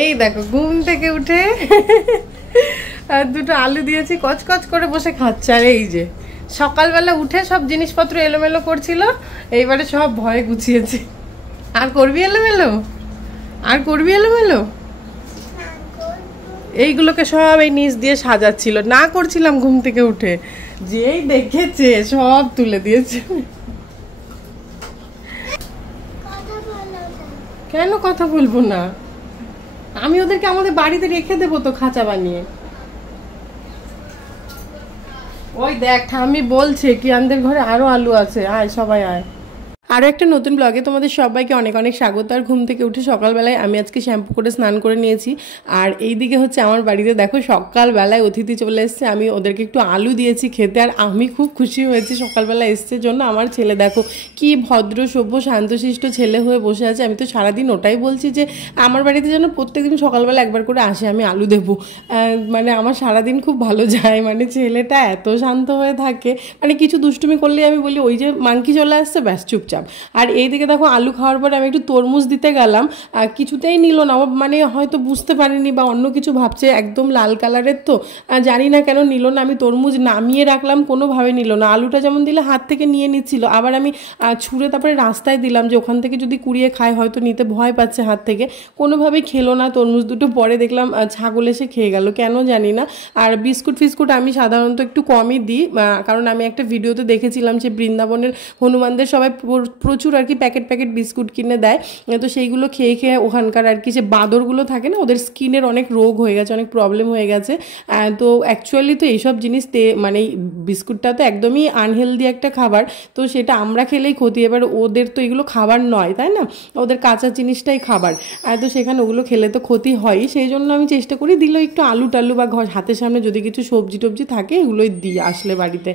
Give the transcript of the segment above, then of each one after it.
এই দেখো ঘুম থেকে উঠে আর দুটো আলু দিয়েছি, কচকচ করে বসে খাচ্ছে। আর এই যে সকালবেলা উঠে সব জিনিসপত্র এলোমেলো করছিল, এইবারে সব ভয়ে গুছিয়েছি। আর করবি এলোমেলো? আর করবি এলোমেলো? এইগুলোকে সব এই নিচ দিয়ে সাজাচ্ছিল, না করছিলাম ঘুম থেকে উঠে, যেই দেখেছে সব তুলে দিয়েছে। কেন কথা বলবো না? আমি ওদেরকে আমাদের বাড়িতে রেখে দেবো তো খাঁচা বানিয়ে। ওই দেখ ঠাম্মি বলছে কি আমাদের ঘরে আরো আলু আছে, আয় সবাই আয়। আরও একটা নতুন ব্লগে তোমাদের সবাইকে অনেক অনেক স্বাগত। আর ঘুম থেকে উঠে সকালবেলায় আমি আজকে শ্যাম্পু করে স্নান করে নিয়েছি। আর এইদিকে হচ্ছে আমার বাড়িতে দেখো সকালবেলায় অতিথি চলে এসছে, আমি ওদেরকে একটু আলু দিয়েছি খেতে। আর আমি খুব খুশি হয়েছি সকালবেলা এসছে জন্য। আমার ছেলে দেখো কি ভদ্র সভ্য শান্তশিষ্ট ছেলে হয়ে বসে আছে। আমি তো সারাদিন ওটাই বলছি যে আমার বাড়িতে যেন প্রত্যেকদিন সকালবেলা একবার করে আসে, আমি আলু দেবো। মানে আমার সারাদিন খুব ভালো যায়, মানে ছেলেটা এত শান্ত হয়ে থাকে। মানে কিছু দুষ্টুমি করলেই আমি বলি ওই যে মাংকি চলে আসছে, ব্যাস চুপচাপ। আর এইদিকে দেখো আলু খাওয়ার পরে আমি একটু তরমুজ দিতে গেলাম, কিছুতেই নিল না। মানে হয়তো বুঝতে পারিনি বা অন্য কিছু ভাবছে, একদম লাল কালারের তো জানি না কেন নিল না। আমি তরমুজ নামিয়ে রাখলাম, কোনোভাবে নিল না। আলুটা যেমন দিলে হাত থেকে নিয়ে নিচ্ছিল, আবার আমি ছুঁড়ে তারপরে রাস্তায় দিলাম যে ওখান থেকে যদি কুড়িয়ে খায় হয়তো নিতে ভয় পাচ্ছে হাত থেকে, কোনোভাবেই খেলো না তরমুজ দুটো। পরে দেখলাম ছাগল এসে খেয়ে গেল, কেন জানি না। আর বিস্কুট ফিস্কুট আমি সাধারণত একটু কমই দিই, কারণ আমি একটা ভিডিওতে দেখেছিলাম যে বৃন্দাবনের হনুমানদের সবাই প্রচুর আর কি প্যাকেট বিস্কুট কিনে দেয়, তো সেইগুলো খেয়ে খেয়ে ওখানকার আর কি যে বাঁদরগুলো থাকে না, ওদের স্কিনের অনেক রোগ হয়ে গেছে, অনেক প্রবলেম হয়ে গেছে। তো অ্যাকচুয়ালি তো এইসব জিনিস মানে বিস্কুটটা তো একদমই আনহেলদি একটা খাবার, তো সেটা আমরা খেলেই ক্ষতি। এবার ওদের তো এগুলো খাবার নয়, তাই না, ওদের কাঁচা জিনিসটাই খাবার। তো সেখানে ওগুলো খেলে তো ক্ষতি হয়ই, সেই জন্য আমি চেষ্টা করি দিল একটু আলু টালু বা হাতের সামনে যদি কিছু সবজি টবজি থাকে এগুলোই দিই আসলে বাড়িতে।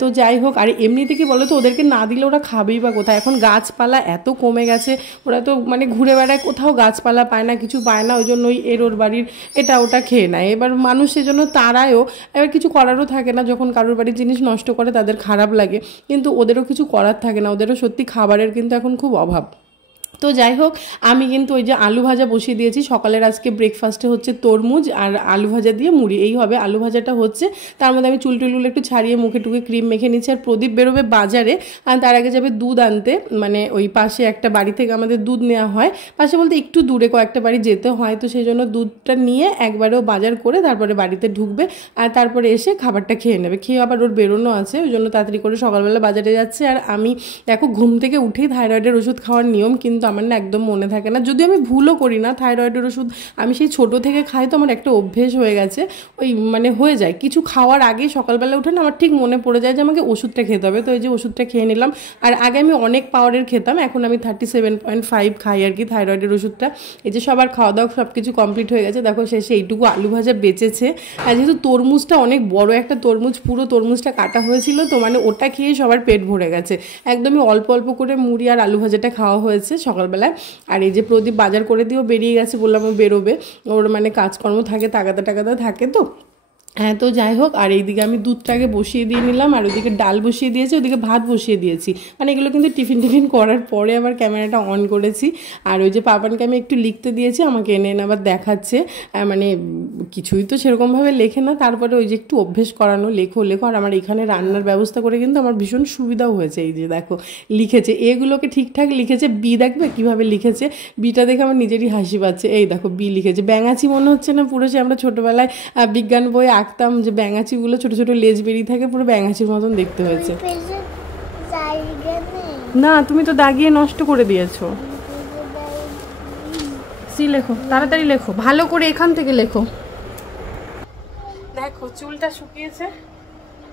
তো যাই হোক, আর এমনিতে কি বলো তো ওদেরকে না দিলে ওরা খাবেই বা কোথায়? এখন গাছপালা এত কমে গেছে, ওরা তো মানে ঘুরে বেড়ায়, কোথাও গাছপালা পায় না, কিছু পায় না, ওই জন্য ওই ওর বাড়ির এটা ওটা খেয়ে নেয়। এবার মানুষ সেজন্য তারাও এবার কিছু করারও থাকে না, যখন কারোর বাড়ির জিনিস নষ্ট করে তাদের খারাপ লাগে, কিন্তু ওদেরও কিছু করার থাকে না, ওদেরও সত্যি খাবারের কিন্তু এখন খুব অভাব। তো যাই হোক, আমি কিন্তু ওই যে আলু ভাজা বসিয়ে দিয়েছি। সকালের আজকে ব্রেকফাস্টে হচ্ছে তরমুজ আর আলু ভাজা দিয়ে মুড়ি, এই হবে। আলু ভাজাটা হচ্ছে, তার মধ্যে আমি চুলটুলগুলো একটু ছাড়িয়ে মুখে টুকে ক্রিম মেখে নিচ্ছি। আর প্রদীপ বেরোবে বাজারে, আর তার আগে যাবে দুধ আনতে, মানে ওই পাশে একটা বাড়ি থেকে আমাদের দুধ নেওয়া হয়, পাশে বলতে একটু দূরে কয়েকটা বাড়ি যেতে হয়, তো সেই জন্য দুধটা নিয়ে একবারেও বাজার করে তারপরে বাড়িতে ঢুকবে, আর তারপরে এসে খাবারটা খেয়ে নেবে। খেয়ে আবার ওর বেরোনো আছে, ওই জন্য তাড়াতাড়ি করে সকালবেলা বাজারে যাচ্ছে। আর আমি দেখো ঘুম থেকে উঠেই থাইরয়েডের ওষুধ খাওয়ার নিয়ম, কিন্তু আমার না একদম মনে থাকে না, যদি আমি ভুলও করি না। থাইরয়েডের ওষুধ আমি সেই ছোটো থেকে খাই, তো আমার একটা অভ্যেস হয়ে গেছে, ওই মানে হয়ে যায় কিছু খাওয়ার আগে সকালবেলা উঠে না আমার ঠিক মনে পড়ে যায় যে আমাকে ওষুধটা খেতে হবে। তো এই যে ওষুধটা খেয়ে নিলাম। আর আগে আমি অনেক পাওয়ারের খেতাম, এখন আমি 37.5 খাই আর কি থাইরয়েডের ওষুধটা। এই যে সবার খাওয়া দাওয়া সব কিছু কমপ্লিট হয়ে গেছে, দেখো শেষে এইটুকু আলু ভাজা বেঁচেছে। আর যেহেতু তরমুজটা অনেক বড় একটা তরমুজ, পুরো তরমুজটা কাটা হয়েছিল, তো মানে ওটা খেয়ে সবার পেট ভরে গেছে। একদমই অল্প অল্প করে মুড়ি আর আলু ভাজাটা খাওয়া হয়েছে সকালবেলায়। আর এই যে প্রদীপ বাজার করে দিয়েও বেরিয়ে গেছে, বললাম ও বেরোবে, ওর মানে কাজকর্ম থাকে, তাগাদা থাকে তো। হ্যাঁ, তো যাই হোক, আর এইদিকে আমি দুধটাকে বসিয়ে দিয়ে নিলাম, আর ওদিকে ডাল বসিয়ে দিয়েছি, ওদিকে ভাত বসিয়ে দিয়েছি। মানে এগুলো কিন্তু টিফিন করার পরে আবার ক্যামেরাটা অন করেছি। আর ওই যে পাপানকে আমি একটু লিখতে দিয়েছি, আমাকে এনে আবার দেখাচ্ছে, মানে কিছুই তো সেরকমভাবে লেখে না, তারপরে ওই যে একটু অভ্যেস করানো, লেখো। আর আমার এখানে রান্নার ব্যবস্থা করে কিন্তু আমার ভীষণ সুবিধাও হয়েছে। এই যে দেখো লিখেছে, এগুলোকে ঠিকঠাক লিখেছে, বি দেখবে কীভাবে লিখেছে, বিটা দেখে আমার নিজেরই হাসি পাচ্ছে। এই দেখো বি লিখেছে, ব্যাঙাচি মনে হচ্ছে না পুরো সে আমরা ছোটোবেলায় বিজ্ঞান বই আঁকতাম যে ব্যাঙাচিগুলো ছোট ছোট লেজ বেরিয়ে থাকে, পুরো ব্যাঙাচির মতন দেখতে হয়েছে। না, তুমি তো দাগিয়ে নষ্ট করে দিয়েছো। সি লেখো, তাড়াতাড়ি লেখো, ভালো করে এখান থেকে লেখো। দেখো চুলটা শুকিয়েছে,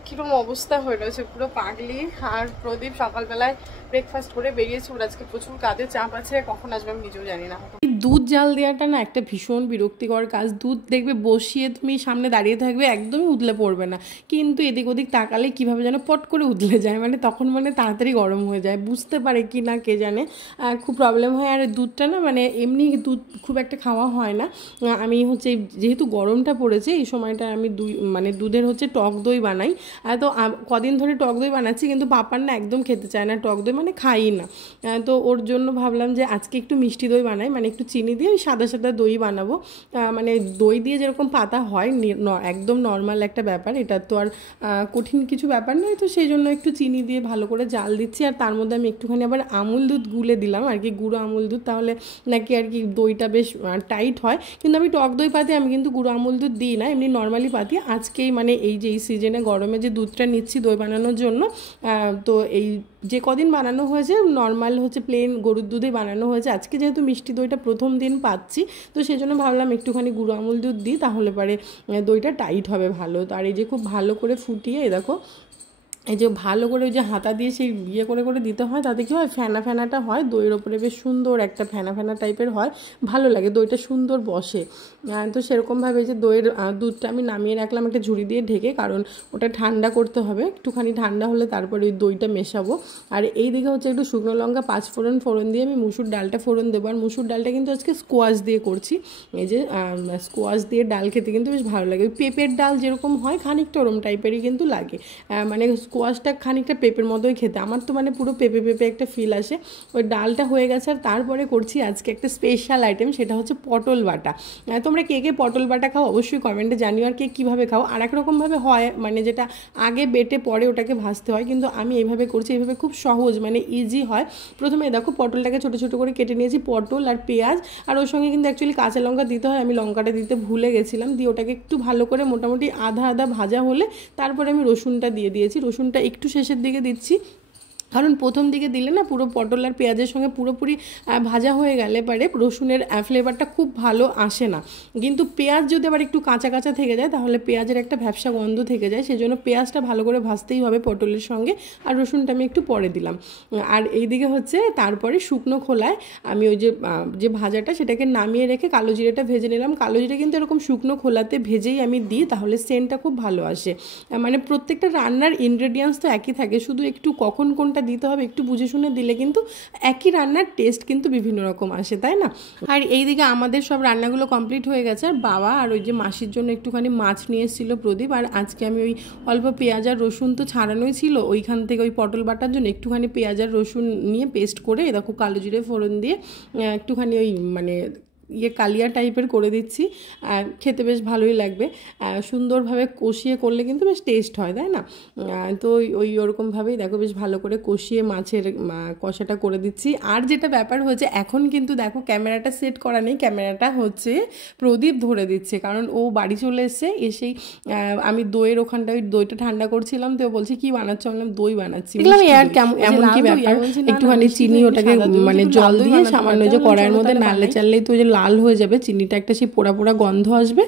কিরকম অবস্থা হয়ে রয়েছে, পুরো পাগলি। আর প্রদীপ সকালবেলায় ব্রেকফাস্ট করে বেরিয়েছে, ওর আজকে প্রচুর কাজের চাপ আছে, কখন আসবে আমি নিজেও জানি না। দুধ জাল দেওয়াটা না একটা ভীষণ বিরক্তিকর কাজ। দুধ দেখবে বসিয়ে তুমি সামনে দাঁড়িয়ে থাকবে, একদমই উতলে পড়বে না, কিন্তু এদিক ওদিক তাকালে কীভাবে যেন পট করে উতলে যায়, মানে তখন মানে তাড়াতাড়ি গরম হয়ে যায়, বুঝতে পারে কি না কে জানে, খুব প্রবলেম হয়। আর দুধটা না মানে এমনি দুধ খুব একটা খাওয়া হয় না। আমি হচ্ছে যেহেতু গরমটা পড়েছে এই সময়টা আমি মানে দুধের হচ্ছে টক দই বানাই। তো কদিন ধরে টক দই বানাচ্ছি, কিন্তু পাপার না একদম খেতে চায় না টক দই, মানে খাই না। তো ওর জন্য ভাবলাম যে আজকে একটু মিষ্টি দই বানাই, মানে একটু চিনি দিয়ে সাদা সাদা দই বানাবো। মানে দই দিয়ে যেরকম পাতা হয় একদম নর্মাল একটা ব্যাপার, এটা তো আর কঠিন কিছু ব্যাপার নয়। তো সেই জন্য একটু চিনি দিয়ে ভালো করে জাল দিচ্ছি, আর তার মধ্যে আমি একটুখানি আবার আমুল দুধ গুলে দিলাম আর কি, গুঁড়ো আমুল দুধ, তাহলে নাকি আর কি দইটা বেশ টাইট হয়। কিন্তু আমি টক দই পাতি আমি কিন্তু গুঁড়ো আমুল দুধ দিই না, এমনি নর্মালি পাতি। আজকেই মানে এই যে এই সিজনে গরমে যে দুধটা নিচ্ছি দই বানানোর জন্য, তো এই যে কদিন বানানো হয়েছে নর্মাল হচ্ছে প্লেন গরুর দুধে বানানো হয়েছে, আজকে যেহেতু মিষ্টি দইটা প্রথম দিন পাচ্ছি, তো সেই জন্য ভাবলাম একটুখানি গুঁড়ো আমুল দুধ দিই, তাহলে পরে দইটা টাইট হবে ভালো। তো আর এই যে খুব ভালো করে ফুটিয়ে দেখো এই যে ভালো করে ওই যে হাতা দিয়ে সেই ইয়ে করে করে দিতে হয়, তাতে কী হয় ফেনা ফেনাটা হয় দইয়ের ওপরে, বেশ সুন্দর একটা ফেনা ফেনা টাইপের হয়, ভালো লাগে, দইটা সুন্দর বসে। তো সেরকমভাবে যে দইয়ের দুধটা আমি নামিয়ে রাখলাম একটা ঝুড়ি দিয়ে ঢেকে, কারণ ওটা ঠান্ডা করতে হবে, একটুখানি ঠান্ডা হলে তারপরে ওই দইটা মেশাবো। আর এই দিকে হচ্ছে একটু শুকনো লঙ্কা 5 ফোড়ন দিয়ে আমি মুসুর ডালটা ফোড়ন দেবো। আর মুসুর ডালটা কিন্তু আজকে স্কোয়াশ দিয়ে করছি, এই যে স্কোয়াশ দিয়ে ডাল খেতে কিন্তু বেশ ভালো লাগে, ওই পেঁপের ডাল যেরকম হয় খানিকটা ওরম টাইপেরই কিন্তু লাগে, মানে স্কোয়াশটা খানিকটা পেঁপের মতোই খেতে, আমার তো মানে পুরো পেঁপে পেঁপে একটা ফিল আসে। ওই ডালটা হয়ে গেছে, আর তারপরে করছি আজকে একটা স্পেশাল আইটেম, সেটা হচ্ছে পটল বাটা। তোমরা কে কে পটল বাটা খাও অবশ্যই কমেন্টে জানিও, আর কে কীভাবে খাও। আর এক রকমভাবে হয়, মানে যেটা আগে বেটে পরে ওটাকে ভাজতে হয়, কিন্তু আমি এইভাবে করছি, এইভাবে খুব সহজ মানে ইজি হয়। প্রথমে দেখো পটলটাকে ছোটো ছোটো করে কেটে নিয়েছি, পটল আর পেঁয়াজ, আর ওর সঙ্গে কিন্তু অ্যাকচুয়ালি কাঁচা লঙ্কা দিতে হয়, আমি লঙ্কাটা দিতে ভুলে গেছিলাম, দিয়ে ওটাকে একটু ভালো করে মোটামুটি আধা আধা ভাজা হলে তারপরে আমি রসুনটা দিয়ে দিয়েছি, রসুনটা একটু শেষের দিকে দিচ্ছি, কারণ প্রথম দিকে দিলে না পুরো পটল আর পেঁয়াজের সঙ্গে পুরোপুরি ভাজা হয়ে গেলে পরে রসুনের ফ্লেভারটা খুব ভালো আসে না। কিন্তু পেঁয়াজ যদি আবার একটু কাঁচা কাঁচা থেকে যায় তাহলে পেঁয়াজের একটা ভ্যাপসা গন্ধ থেকে যায়, সেই জন্য পেঁয়াজটা ভালো করে ভাজতেই হবে পটলের সঙ্গে, আর রসুনটা আমি একটু পরে দিলাম। আর এইদিকে হচ্ছে তারপরে শুকনো খোলায় আমি ওই যে ভাজাটা সেটাকে নামিয়ে রেখে কালো জিরেটা ভেজে নিলাম। কালো জিরে কিন্তু এরকম শুকনো খোলাতে ভেজেই আমি দিই, তাহলে সেন্টটা খুব ভালো আসে। মানে প্রত্যেকটা রান্নার ইনগ্রেডিয়েন্টস তো একই থাকে, শুধু একটু কখন কোনটা দিতে হবে একটু বুঝে শুনে দিলে কিন্তু একই রান্নার টেস্ট কিন্তু বিভিন্ন রকম আসে, তাই না? আর এইদিকে আমাদের সব রান্নাগুলো কমপ্লিট হয়ে গেছে, আর বাবা আর ওই যে মাসির জন্য একটুখানি মাছ নিয়ে এসেছিলো প্রদীপ, আর আজকে আমি ওই অল্প পেঁয়াজ আর রসুন তো ছাড়ানোই ছিল, ওইখান থেকে ওই পটল বাটার জন্য একটুখানি পেঁয়াজ আর রসুন নিয়ে পেস্ট করে এরকম কালো জিরে ফোড়ন দিয়ে একটুখানি ওই মানে কালিয়া টাইপের করে দিচ্ছি, খেতে বেশ ভালোই লাগবে, সুন্দরভাবে কষিয়ে করলে কিন্তু বেশ টেস্ট হয়, তাই না? তো ওই ওরকমভাবেই দেখো বেশ ভালো করে কষিয়ে মাছের কষাটা করে দিচ্ছি। আর যেটা ব্যাপার হয়েছে এখন কিন্তু দেখো ক্যামেরাটা সেট করা নেই, ক্যামেরাটা হচ্ছে প্রদীপ ধরে দিচ্ছে, কারণ ও বাড়ি চলে এসছে, এসেই আমি দইয়ের ওখানটা ওই দইটা ঠান্ডা করছিলাম, তো বলছে কি বানাচ্ছ, বললাম দই বানাচ্ছি, এমন কি ব্যাপার, একটুখানি চিনি ওটাকে মানে জল দিয়ে সামান্য যে কড়াইয়ের মধ্যে নাড়লে চাললেই তো লাল হয়ে যাবে, চিনিটা একটা সেই পোড়া পোড়া গন্ধ আসবে,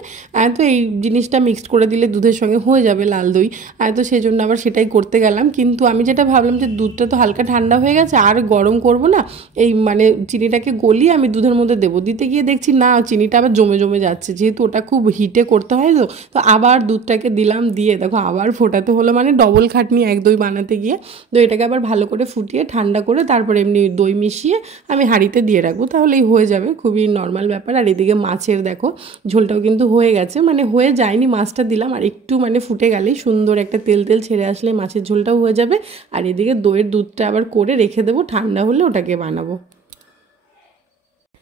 তো এই জিনিসটা মিক্সড করে দিলে দুধের সঙ্গে হয়ে যাবে লাল দই, তো সেই জন্য আবার সেটাই করতে গেলাম। কিন্তু আমি যেটা ভাবলাম যে দুধটা তো হালকা ঠান্ডা হয়ে গেছে, আর গরম করব না, এই মানে চিনিটাকে গলিয়ে আমি দুধের মধ্যে দেবো, দিতে গিয়ে দেখছি না চিনিটা আবার জমে জমে যাচ্ছে, যেহেতু ওটা খুব হিটে করতে হয়, তো আবার দুধটাকে দিলাম, দিয়ে দেখো আবার ফোটাতে হলো, মানে ডবল খাটনি এক দই বানাতে গিয়ে। তো এটাকে আবার ভালো করে ফুটিয়ে ঠান্ডা করে তারপরে এমনি দই মিশিয়ে আমি হাঁড়িতে দিয়ে রাখবো, তাহলেই হয়ে যাবে, খুবই নর্মাল ব্যাপার। আর এদিকে মাছের দেখো ঝোলটাও কিন্তু হয়ে গেছে, মানে হয়ে যায়নি, মাছটা দিলাম আর একটু মানে ফুটে গেলেই সুন্দর একটা তেল তেল ছেড়ে আসলে মাছের ঝোলটাও হয়ে যাবে। আর এদিকে দইয়ের দুধটা আবার করে রেখে দেবো, ঠান্ডা হলে ওটাকে বানাবো।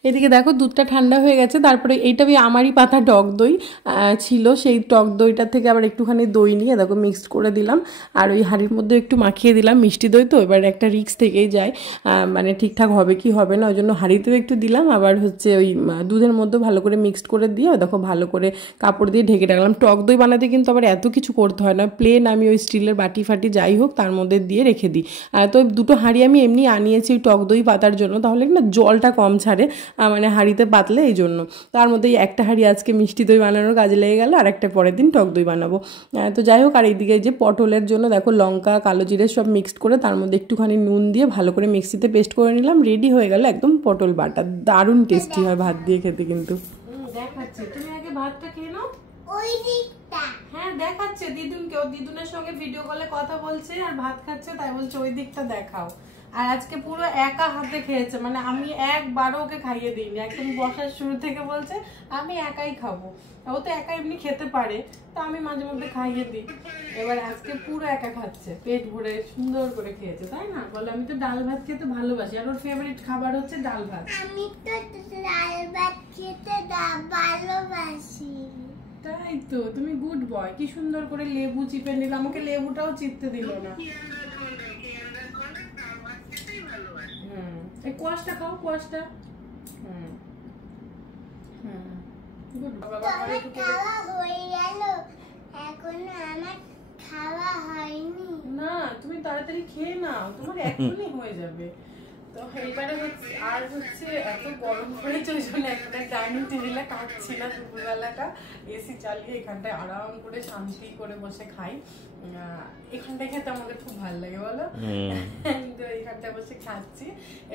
এদিকে দেখো দুধটা ঠান্ডা হয়ে গেছে, তারপরে এইটা আমারই পাতা টক দই ছিল, সেই টক দইটার থেকে আবার একটুখানি দই নিয়ে দেখো মিক্সড করে দিলাম, আর ওই হাঁড়ির মধ্যে একটু মাখিয়ে দিলাম, মিষ্টি দই তো এবার একটা রিস্ক থেকেই যায়, মানে ঠিকঠাক হবে কি হবে না, ওই জন্য হাঁড়িতেও একটু দিলাম, আবার হচ্ছে ওই দুধের মধ্যে ভালো করে মিক্সড করে দিয়ে দেখো ভালো করে কাপড় দিয়ে ঢেকে রাখলাম। টক দই বানাতে কিন্তু আবার এত কিছু করতে হয় না, প্লেন আমি ওই স্টিলের বাটি ফাটি যাই হোক তার মধ্যে দিয়ে রেখে দিই। তো দুটো হাঁড়ি আমি এমনি আনিয়েছি ওই টক দই পাতার জন্য, তাহলে না জলটা কম ছাড়ে, মানে হাঁড়িতে পাতলে এই জন্য। তার মধ্যেই একটা হাঁড়ি আজকে মিষ্টি দই বানানোর কাজে লেগে গেল, আর একটা পরের দিন টক দই বানাবো। তো যাই হোক, আর এইদিকে যে পটলের জন্য দেখো লঙ্কা কালো জিরে সব মিক্সড করে তার মধ্যে একটুখানি নুন দিয়ে ভালো করে মিক্সিতে পেস্ট করে নিলাম, রেডি হয়ে গেল একদম পটল বাটা। দারুণ টেস্টি হয় ভাত দিয়ে খেতে কিন্তু। দেখাচ্ছি, তুমি আগে ভাতটা খেয়ে নাও। ওই দিকটা হ্যাঁ দেখাচ্ছে দিদুনকে, ও দিদুনের সঙ্গে ভিডিও কলে কথা বলছে আর ভাত খাচ্ছে, তাই বলছে ওই দিকটা দেখাও। আর আজকে পুরো একা হাতে খেয়েছে, মানে আমি একবারও ওকে খাইয়ে দিইনি, একদম বসার শুরু থেকে বলছে আমি একাই খাবো। ও তো একা এমনি খেতে পারে, তো আমি মাঝে মধ্যে খাইয়ে দিই। এবার আজকে পুরো একা খাচ্ছে, পেট ভরে সুন্দর করে খেয়েছে, তাই না? বলে আমি তো ডাল ভাত খেতে ভালোবাসি, আর ওর ফেভারিট খাবার হচ্ছে ডাল ভাত। আমি তো ডাল ভাত খেতে ভালোবাসি। তাই তো, তুমি গুড বয়। কি সুন্দর করে লেবু চিপে নিল, আমাকে লেবুটাও চিপতে দিল না। এই কোয়াশটা খাও, কোয়াশটা। গুড বাবা। খাওয়া হয়ে গেল, এখনো আমার খাওয়া হয়নি। না, তুমি তাড়াতাড়ি খেয়ে নাও, তোমার এখনই হয়ে যাবে। তো এইবারে হচ্ছে আর হচ্ছে এত গরম পড়েছে, ওই জন্য একটা ডাইনিং টেবিলে কাটছি না দুপুরবেলাটা, এসি চালিয়ে এখানটায় আরাম করে শান্তি করে বসে খাই। এখানটায় খেতে আমাদের খুব ভালো লাগে বলো, তো এইখানটায় বসে খাচ্ছি।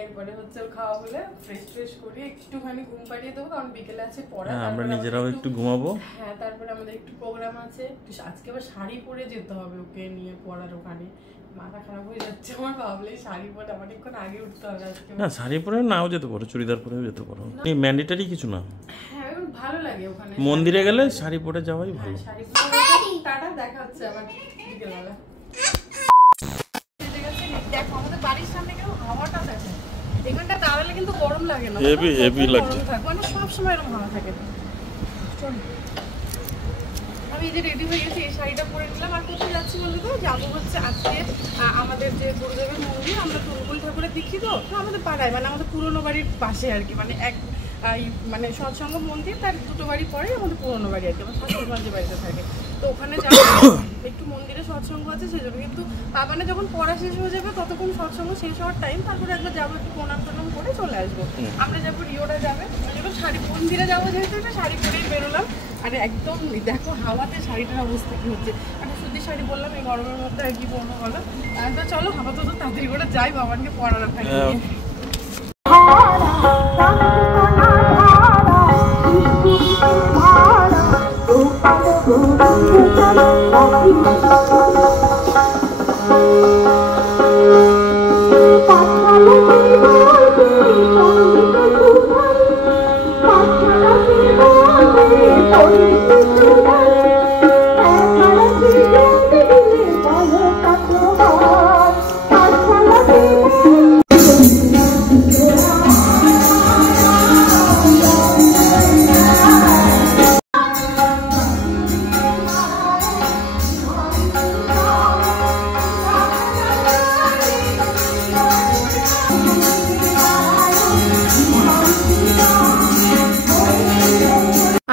এরপরে হচ্ছে খাওয়া হলে ফ্রেশ করি, একটুখানি ঘুম পাড়িয়ে দেবো, কারণ বিকেলে আছে পড়া, আমরা নিজেরাও একটু ঘুমাবো। হ্যাঁ, তারপরে আমাদের একটু প্রোগ্রাম আছে, আজকে আবার শাড়ি পরে যেতে হবে ওকে নিয়ে পড়ার ওখানে। মাথা খারাপ হয়ে যাচ্ছে আমার ভাবলে শাড়ি পরে অনেকক্ষণ আগে উঠতে হবে আজকে। না, শাড়ি পরে নাও যেতে পারো, চুড়িদার পরেও যেতে পারো, এই ম্যান্ডেটরি কিছু না। হ্যাঁ, ভালো লাগে ওখানে মন্দিরে গেলে শাড়ি পরে যাওয়াই ভালো। শাড়ি পরে টাটা, দেখা হচ্ছে আবার বিকেলবেলা। দেখো আমাদের বাড়ির সামনে কেউ হাওয়াটা থাকে, এখানটা দাঁড়ালে কিন্তু গরম লাগে না, হেভি লাগছে, মানে সবসময় এরকম হাওয়া থাকে। চলো, আমি এই যে রেডি হয়ে গেছি, এই শাড়িটা পরে নিলাম। আর কোথায় যাচ্ছি বলে তো, যাবো হচ্ছে আজকে আমাদের যে গুরুদেবের মন্দির, আমরা তুলকুল ঠাকুরের দীক্ষিত, তো আমাদের পাড়ায়, মানে আমাদের পুরোনো বাড়ির পাশে আর কি, মানে এক মানে সৎসঙ্গ মন্দির, তার দুটো বাড়ি পরে আমাদের পুরোনো বাড়ি আর কি, আমার শাশুড়িমার যে বাড়িতে থাকে। তো ওখানে যাবো, একটু মন্দিরে সৎসঙ্গ আছে সেই জন্য। কিন্তু বাবানে যখন পড়া শেষ হয়ে যাবে ততক্ষণ সৎসঙ্গ শেষ হওয়ার টাইম, তারপরে একবার যাবো, একটু প্রণাম করে চলে আসবো। আমরা যাবো, রিওটা যাবে, যখন শাড়ি মন্দিরে যাবো যেহেতু এটা শাড়ি পরেই বেরোলাম। আরে একদম দেখো হাওয়াতে শাড়িটার অবস্থা কি হচ্ছে, একটা সুতির শাড়ি বললাম এই গরমের মধ্যে আর কি পরবো বলো। তো চলো আপাতত তাড়াতাড়ি করে যাই বাবানকে পড়ানো খাই।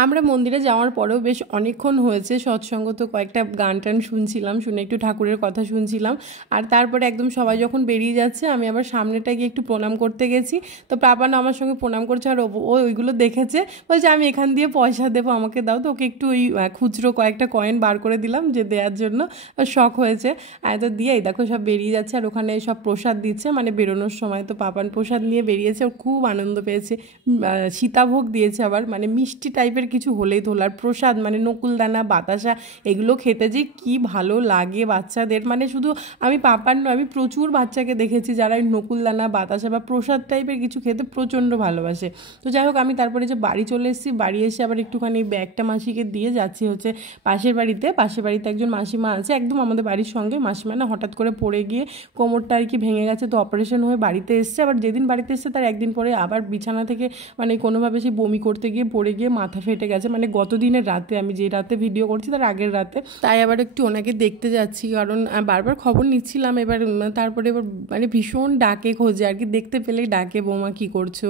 আমরা মন্দিরে যাওয়ার পরেও বেশ অনেকক্ষণ হয়েছে, সৎসঙ্গ তো কয়েকটা গান টান শুনছিলাম, শুনে একটু ঠাকুরের কথা শুনছিলাম। আর তারপরে একদম সবাই যখন বেরিয়ে যাচ্ছে, আমি আবার সামনেটা গিয়ে একটু প্রণাম করতে গেছি। তো পাপানো আমার সঙ্গে প্রণাম করছে, আর ও ওইগুলো দেখেছে, বলছে আমি এখান দিয়ে পয়সা দেবো, আমাকে দাও। তো ওকে একটু ওই খুচরো কয়েকটা কয়েন বার করে দিলাম, যে দেওয়ার জন্য শখ হয়েছে। তো দিয়েই দেখো সব বেরিয়ে যাচ্ছে, আর ওখানে সব প্রসাদ দিচ্ছে, মানে বেরোনোর সময়। তো পাপান প্রসাদ নিয়ে বেরিয়েছে, ও খুব আনন্দ পেয়েছে। সীতাভোগ দিয়েছে আবার, মানে মিষ্টি টাইপের কিছু হলেই তোলার প্রসাদ, মানে নকুলদানা বাতাসা, এগুলো খেতে যে কি ভালো লাগে বাচ্চাদের। মানে শুধু আমি পাপার নয়, আমি প্রচুর বাচ্চাকে দেখেছি যারা নকুলদানা বাতাসা বা প্রসাদ টাইপের কিছু খেতে প্রচণ্ড ভালোবাসে। তো যাই হোক, আমি তারপরে যে বাড়ি চলে এসেছি, বাড়ি এসে আবার একটুখানি ব্যাগটা মাসিকে দিয়ে যাচ্ছি হচ্ছে পাশের বাড়িতে একজন মাসিমা আছে একদম আমাদের বাড়ির সঙ্গে। মাসিমা না হঠাৎ করে পড়ে গিয়ে কোমরটা আর কি ভেঙে গেছে, তো অপারেশন হয়ে বাড়িতে এসছে। আবার যেদিন বাড়িতে এসছে তার একদিন পরে আবার বিছানা থেকে মানে কোনোভাবে সে বমি করতে গিয়ে পড়ে গিয়ে মাথা ফেটে গেছে, মানে গত দিনের রাতে, আমি যে রাতে ভিডিও করছি তার আগের রাতে। তাই আবার একটু ওনাকে দেখতে যাচ্ছি, কারণ বারবার খবর নিচ্ছিলাম। তারপরে এবার মানে ভীষণ ডাকে, খোঁজে আর কি, দেখতে পেলেই ডাকে, বৌমা কি করছো,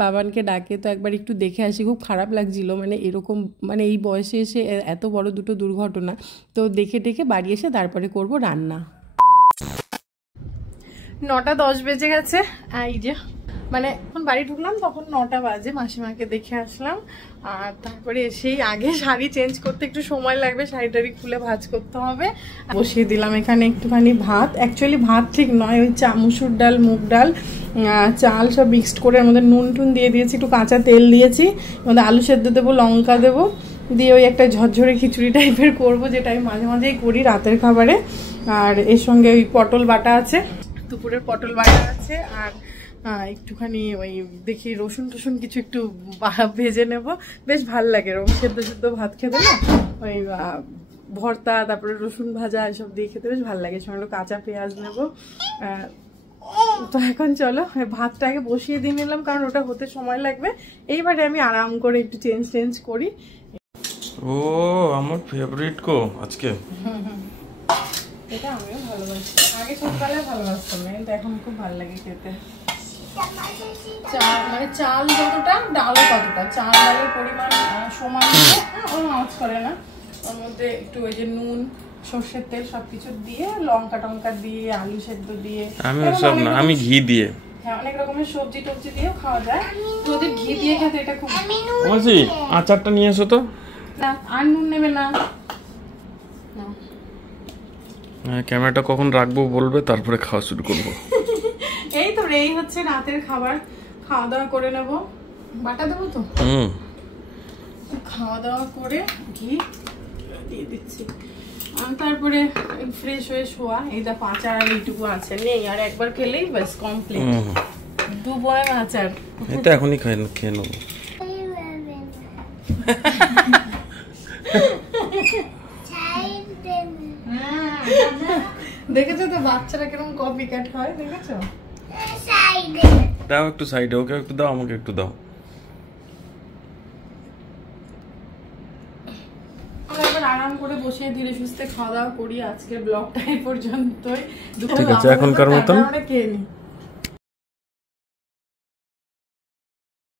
পাবানকে ডাকে। তো একবার একটু দেখে আসি, খুব খারাপ লাগছিল, মানে এরকম মানে এই বয়সে এসে এত বড় দুটো দুর্ঘটনা। তো দেখে বাড়ি এসে তারপরে করব রান্না। 9টা 10 বেজে গেছে। এই যে মানে এখন বাড়ি ঢুকলাম তখন 9টা বাজে, মাসিমাকে দেখে আসলাম। আর তারপরে এসেই আগে শাড়ি চেঞ্জ করতে একটু সময় লাগবে, শাড়ি টাড়ি খুলে ভাঁজ করতে হবে। বসিয়ে দিলাম এখানে একটুখানি ভাত, অ্যাকচুয়ালি ভাত ঠিক নয়, ওই মুসুর ডাল, মুগ ডাল, চাল সব মিক্সড করে এর মধ্যে নুন টুন দিয়ে দিয়েছি, একটু কাঁচা তেল দিয়েছি, এর মধ্যে আলু সেদ্ধ দেবো, লঙ্কা দেবো, দিয়ে ওই একটা ঝরঝরে খিচুড়ি টাইপের করবো, যেটা আমি মাঝে মাঝেই করি রাতের খাবারে। আর এর সঙ্গে ওই পটল বাটা আছে, দুপুরের পটল বাটা আছে, আর একটুখানি ওই দেখি রসুন টসুন কিছু একটু ভেজে নেব, বেশ ভাল লাগে এরকম সেদ্ধ সেদ্ধ ভাত খেতে না, ওই ভর্তা তারপরে রসুন ভাজা এসব দিয়ে খেতে বেশ ভালো লাগে। সঙ্গে কাঁচা পেঁয়াজ নেবো। তো এখন চলো ভাতটা আগে বসিয়ে দিয়ে নিলাম, কারণ ওটা হতে সময় লাগবে। এইবারে আমি আরাম করে একটু চেঞ্জ করি। ও আমার ফেভারিট কো আজকে। এটা আমিও ভালোবাসি, আগে ছোটবেলায় ভালোবাসতাম না, কিন্তু এখন খুব ভালো লাগে খেতে। চাল মানে চাল যতটা ডালও ততটা, চাল ডালের পরিমাণ সমান ওর মাছ করে না, ওর মধ্যে একটু ওই যে নুন, সর্ষের তেল সবকিছু দিয়ে, লঙ্কা টঙ্কা দিয়ে, আলু সেদ্ধ দিয়ে, আমি সব না, আমি ঘি দিয়ে, হ্যাঁ অনেক রকমের সবজি টবজি দিয়েও খাওয়া যায়। তো ওদের ঘি দিয়ে খেতে এটা খুব। মাসি আচারটা নিয়ে এসো তো। না আর নুন নেবে না। ক্যামেরাটা কখন রাখবো বলবে, তারপরে খাওয়া শুরু করবো। এই তো এই হচ্ছে রাতের খাবার, খাওয়া দাওয়া করে নেব। বাটা দেবো তো, খাওয়া দাওয়া করে ঘি দিয়ে দিচ্ছি, তারপরে ফ্রেশ হয়ে শোয়া। এই দেখো আচার আর এইটুকু আছে, নেই আর একবার খেলেই ব্যাস কমপ্লিট। 2 বয়াম আচার, এটা এখনই খেয়ে নেবো। দেখেছো তো বাচ্চারা কিরকম কপি ক্যাট হয়, দেখেছো? দাও একটু সাইডে, ওকে একটু দাও, আমাকে একটু দাও। আমরা এবার আরাম করে বসে ধীরে সুস্থে খাওয়া দাওয়া করি। আজকের ব্লগটা এই পর্যন্তই। ঠিক আছে, এখনকার মতন খেয়ে নি।